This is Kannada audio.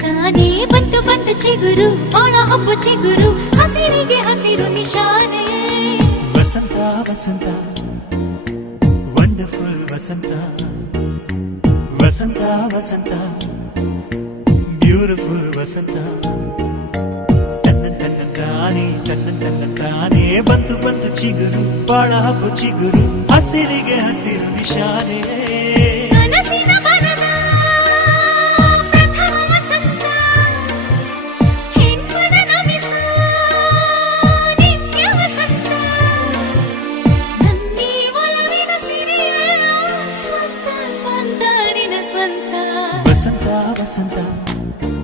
ತಂತಾನೇ ಬಂತು ಬಂತು ಚಿಗುರು ಬಾಳ ಹಬ್ಬ ಚಿಗುರು ಹಸಿರಿಗೆ ಹಸಿರು ನಿಶಾನೆ ವಸಂತ ವಸಂತ ವಂಡರ್ಫುಲ್ ವಸಂತ ವಸಂತ ವಸಂತ ಬ್ಯೂಟಿಫುಲ್ ವಸಂತ ತಾನೇ ಬಂತು ಬಂತು ಚಿಗುರು ಬಾಳ ಹಬ್ಬ ಚಿಗುರು ಹಸಿರಿಗೆ ಹಸಿರು ನಿಶಾನೆ